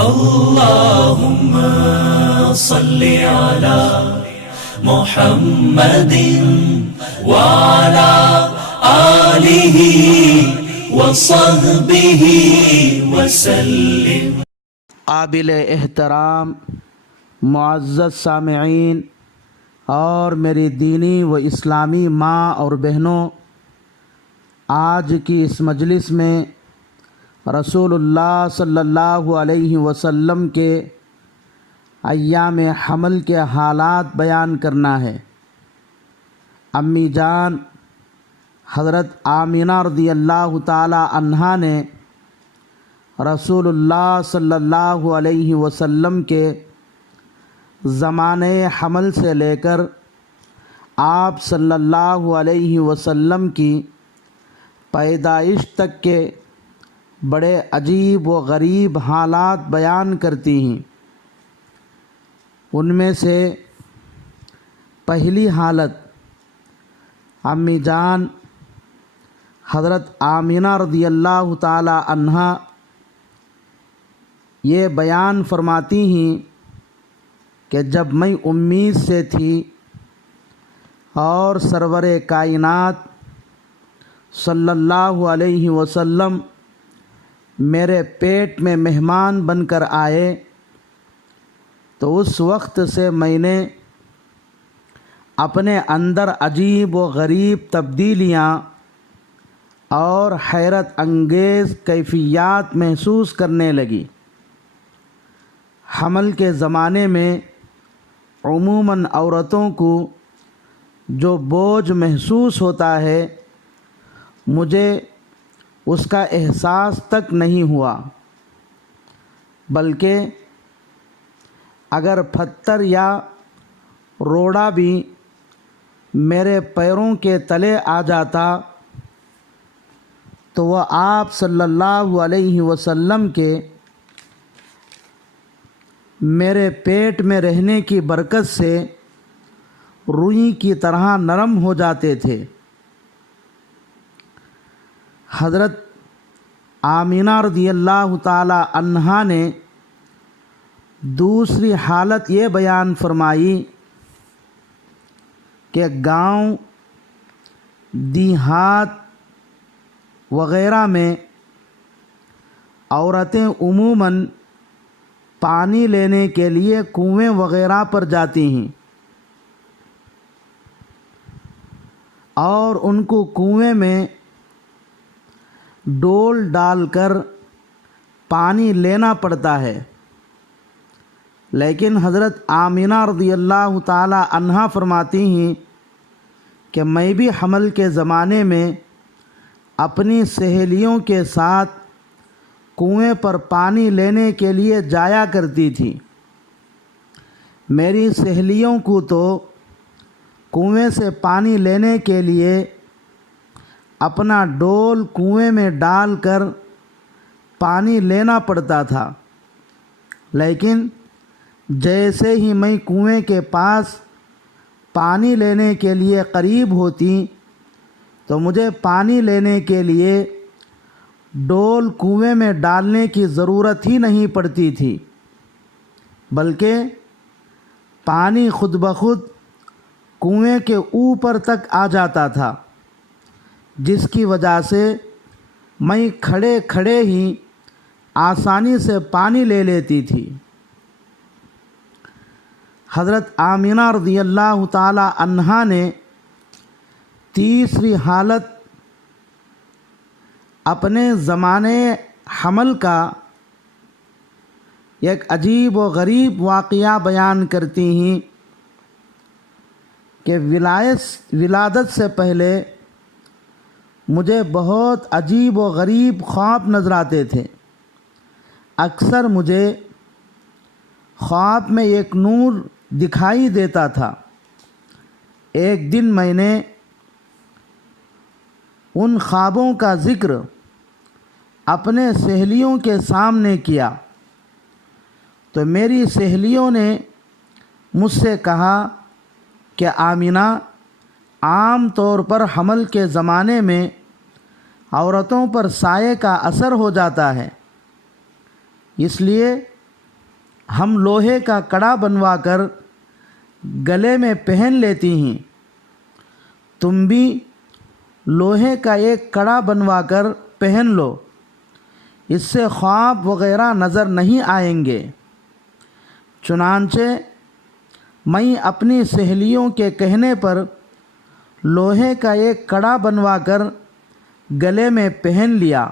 اللهم صل على محمد وعلى آله وصحبه وسلم۔ قابل احترام معزز سامعین اور میری دینی و اسلامی ماں اور بہنوں، آج کی اس مجلس میں رسول اللہ صلی اللہ علیہ وسلم کے ایام حمل کے حالات بیان کرنا ہے۔ امی جان حضرت آمینہ رضی اللہ تعالی عنہا نے رسول اللہ صلی اللہ علیہ وسلم کے زمانے حمل سے لے کر آپ صلی اللہ علیہ وسلم کی پیدائش تک کے بڑے عجیب و غریب حالات بیان کرتی ہیں۔ ان میں سے پہلی حالت امی جان حضرت آمینہ رضی اللہ تعالی عنہا یہ بیان فرماتی ہیں کہ جب میں امید سے تھی اور سرور کائنات صلی اللہ علیہ وسلم میرے پیٹ میں مہمان بن کر آئے تو اس وقت سے میں نے اپنے اندر عجیب و غریب تبدیلیاں اور حیرت انگیز کیفیات محسوس کرنے لگی۔ حمل کے زمانے میں عموماً عورتوں کو جو بوجھ محسوس ہوتا ہے مجھے اس کا احساس تک نہیں ہوا، بلکہ اگر پتھر یا روڑا بھی میرے پیروں کے تلے آ جاتا تو وہ آپ صلی اللہ علیہ وسلم کے میرے پیٹ میں رہنے کی برکت سے روئی کی طرح نرم ہو جاتے تھے۔ حضرت آمینہ رضی اللہ تعالی عنہا نے دوسری حالت یہ بیان فرمائی کہ گاؤں دیہات وغیرہ میں عورتیں عموماً پانی لینے کے لیے کنویں وغیرہ پر جاتی ہیں اور ان کو کنویں میں ڈول ڈال کر پانی لینا پڑتا ہے، لیکن حضرت آمینہ رضی اللہ تعالی عنہا فرماتی ہیں کہ میں بھی حمل کے زمانے میں اپنی سہیلیوں کے ساتھ کنویں پر پانی لینے کے لیے جایا کرتی تھی۔ میری سہیلیوں کو تو کنویں سے پانی لینے کے لیے اپنا ڈول کنویں میں ڈال کر پانی لینا پڑتا تھا، لیکن جیسے ہی میں کنویں کے پاس پانی لینے کے لیے قریب ہوتی تو مجھے پانی لینے کے لیے ڈول کنویں میں ڈالنے کی ضرورت ہی نہیں پڑتی تھی، بلکہ پانی خود بخود کنویں کے اوپر تک آ جاتا تھا، جس کی وجہ سے میں کھڑے کھڑے ہی آسانی سے پانی لے لیتی تھی۔ حضرت آمینہ رضی اللہ تعالی عنہا نے تیسری حالت اپنے زمانے حمل کا ایک عجیب و غریب واقعہ بیان کرتی ہیں کہ ولادت سے پہلے مجھے بہت عجیب و غریب خواب نظر آتے تھے۔ اکثر مجھے خواب میں ایک نور دکھائی دیتا تھا۔ ایک دن میں نے ان خوابوں کا ذکر اپنے سہیلیوں کے سامنے کیا تو میری سہیلیوں نے مجھ سے کہا کہ آمینہ، عام طور پر حمل کے زمانے میں عورتوں پر سائے کا اثر ہو جاتا ہے، اس لیے ہم لوہے کا کڑا بنوا کر گلے میں پہن لیتی ہیں، تم بھی لوہے کا ایک کڑا بنوا کر پہن لو، اس سے خواب وغیرہ نظر نہیں آئیں گے۔ چنانچہ میں اپنی سہیلیوں کے کہنے پر لوہے کا ایک کڑا بنوا کر گلے میں پہن لیا،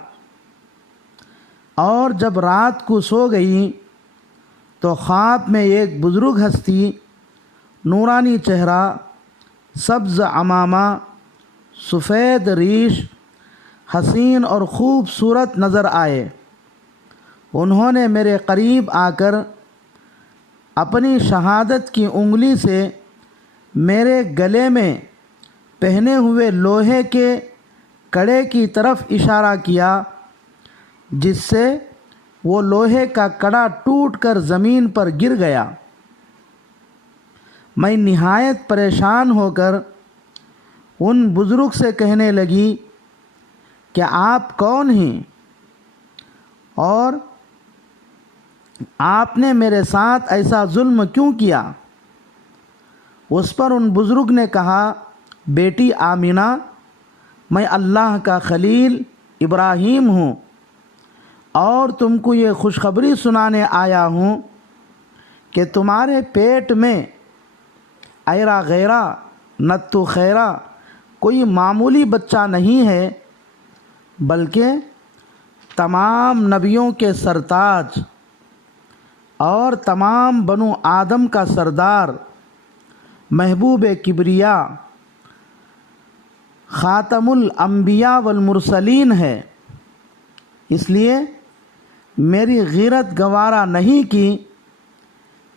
اور جب رات کو سو گئی تو خواب میں ایک بزرگ ہستی، نورانی چہرہ، سبز عمامہ، سفید ریش، حسین اور خوبصورت نظر آئے۔ انہوں نے میرے قریب آ کر اپنی شہادت کی انگلی سے میرے گلے میں پہنے ہوئے لوہے کے کڑے کی طرف اشارہ کیا، جس سے وہ لوہے کا کڑا ٹوٹ کر زمین پر گر گیا۔ میں نہایت پریشان ہو کر ان بزرگ سے کہنے لگی کہ آپ کون ہیں اور آپ نے میرے ساتھ ایسا ظلم کیوں کیا؟ اس پر ان بزرگ نے کہا، بیٹی آمینہ، میں اللہ کا خلیل ابراہیم ہوں اور تم کو یہ خوشخبری سنانے آیا ہوں کہ تمہارے پیٹ میں ایرا غیرہ نتو خیرہ کوئی معمولی بچہ نہیں ہے، بلکہ تمام نبیوں کے سرتاج اور تمام بنو آدم کا سردار، محبوب کبریا، خاتم الانبیاء والمرسلین ہے۔ اس لیے میری غیرت گوارا نہیں کی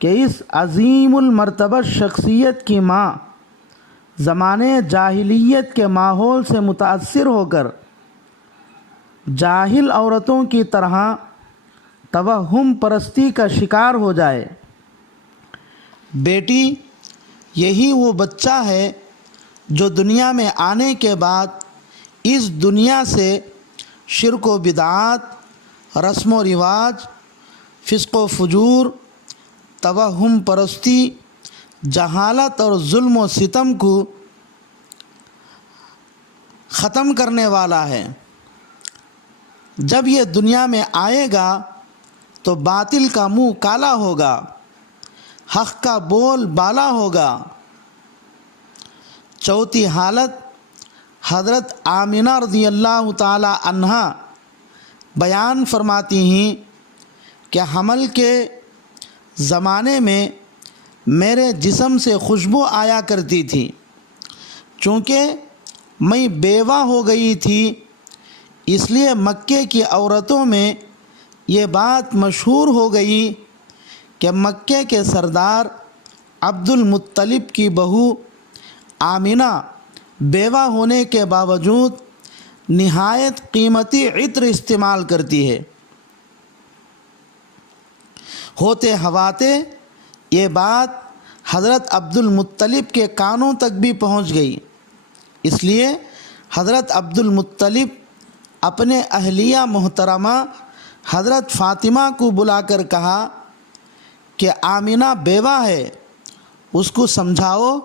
کہ اس عظیم المرتبہ شخصیت کی ماں زمانے جاہلیت کے ماحول سے متاثر ہو کر جاہل عورتوں کی طرح توہم پرستی کا شکار ہو جائے۔ بیٹی، یہی وہ بچہ ہے جو دنیا میں آنے کے بعد اس دنیا سے شرک و بدعات، رسم و رواج، فسق و فجور، توہم پرستی، جہالت اور ظلم و ستم کو ختم کرنے والا ہے۔ جب یہ دنیا میں آئے گا تو باطل کا منہ کالا ہوگا، حق کا بول بالا ہوگا۔ چوتھی حالت حضرت آمینہ رضی اللہ تعالی عنہا بیان فرماتی ہیں کہ حمل کے زمانے میں میرے جسم سے خوشبو آیا کرتی تھی، چونکہ میں بیوہ ہو گئی تھی، اس لیے مکے کی عورتوں میں یہ بات مشہور ہو گئی کہ مکے کے سردار عبد المطلب کی بہو آمینہ بیوہ ہونے کے باوجود نہایت قیمتی عطر استعمال کرتی ہے۔ ہوتے ہواتے یہ بات حضرت عبد المطلب کے کانوں تک بھی پہنچ گئی، اس لیے حضرت عبد المطلب اپنے اہلیہ محترمہ حضرت فاطمہ کو بلا کر کہا کہ آمینہ بیوہ ہے، اس کو سمجھاؤ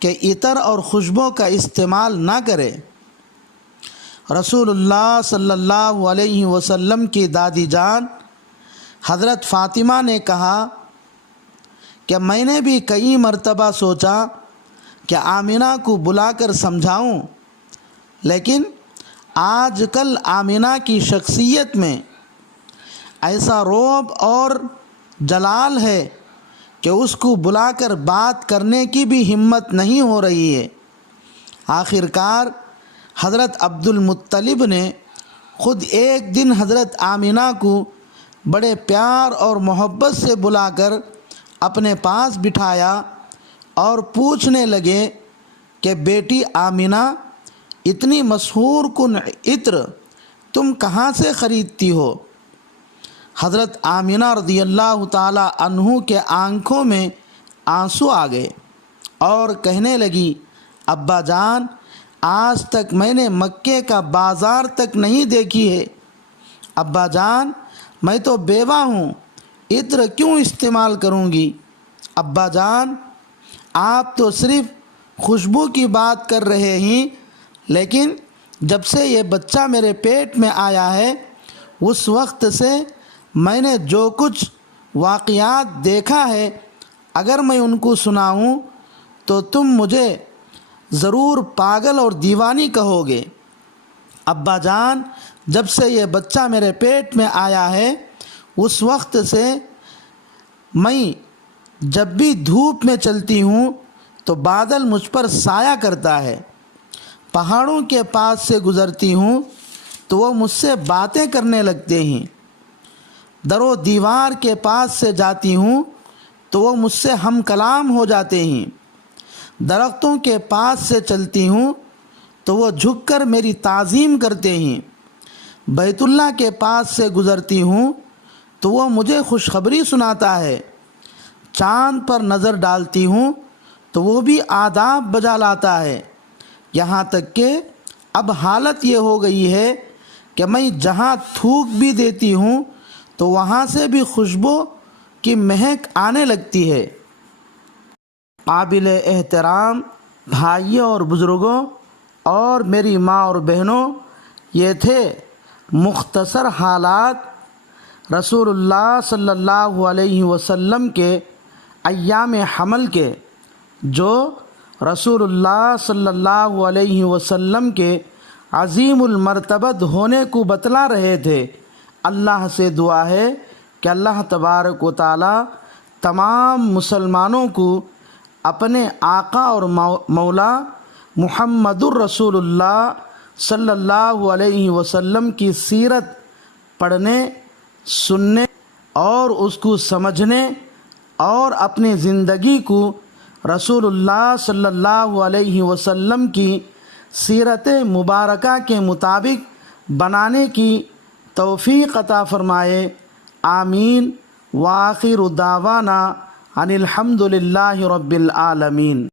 کہ عطر اور خوشبو کا استعمال نہ کرے۔ رسول اللہ صلی اللہ علیہ وسلم کی دادی جان حضرت فاطمہ نے کہا کہ میں نے بھی کئی مرتبہ سوچا کہ آمینہ کو بلا کر سمجھاؤں، لیکن آج کل آمینہ کی شخصیت میں ایسا رعب اور جلال ہے کہ اس کو بلا کر بات کرنے کی بھی ہمت نہیں ہو رہی ہے۔ آخر کار حضرت عبد المطلب نے خود ایک دن حضرت آمینہ کو بڑے پیار اور محبت سے بلا کر اپنے پاس بٹھایا اور پوچھنے لگے کہ بیٹی آمینہ، اتنی مسحور کن عطر تم کہاں سے خریدتی ہو؟ حضرت آمینہ رضی اللہ تعالی عنہ کے آنکھوں میں آنسو آ گئے اور کہنے لگی، ابا جان، آج تک میں نے مکے کا بازار تک نہیں دیکھی ہے۔ ابا جان، میں تو بیوہ ہوں، عطر کیوں استعمال کروں گی؟ ابا جان، آپ تو صرف خوشبو کی بات کر رہے ہیں، لیکن جب سے یہ بچہ میرے پیٹ میں آیا ہے اس وقت سے میں نے جو کچھ واقعات دیکھا ہے، اگر میں ان کو سناؤں تو تم مجھے ضرور پاگل اور دیوانی کہو گے۔ ابا جان، جب سے یہ بچہ میرے پیٹ میں آیا ہے اس وقت سے میں جب بھی دھوپ میں چلتی ہوں تو بادل مجھ پر سایہ کرتا ہے، پہاڑوں کے پاس سے گزرتی ہوں تو وہ مجھ سے باتیں کرنے لگتے ہیں، در و دیوار کے پاس سے جاتی ہوں تو وہ مجھ سے ہم کلام ہو جاتے ہیں، درختوں کے پاس سے چلتی ہوں تو وہ جھک کر میری تعظیم کرتے ہیں، بیت اللہ کے پاس سے گزرتی ہوں تو وہ مجھے خوشخبری سناتا ہے، چاند پر نظر ڈالتی ہوں تو وہ بھی آداب بجا لاتا ہے، یہاں تک کہ اب حالت یہ ہو گئی ہے کہ میں جہاں تھوک بھی دیتی ہوں تو وہاں سے بھی خوشبو کی مہک آنے لگتی ہے۔ قابل احترام بھائیوں اور بزرگوں اور میری ماں اور بہنوں، یہ تھے مختصر حالات رسول اللہ صلی اللہ علیہ وسلم کے ایام حمل کے، جو رسول اللہ صلی اللہ علیہ وسلم کے عظیم المرتبت ہونے کو بتلا رہے تھے۔ اللہ سے دعا ہے کہ اللہ تبارک و تعالی تمام مسلمانوں کو اپنے آقا اور مولا محمد الرسول اللہ صلی اللہ علیہ وسلم کی سیرت پڑھنے، سننے اور اس کو سمجھنے اور اپنی زندگی کو رسول اللہ صلی اللہ علیہ وسلم کی سیرت مبارکہ کے مطابق بنانے کی توفیق عطا فرمائے۔ آمین۔ وآخر دعوانا ان الحمد للہ رب العالمین۔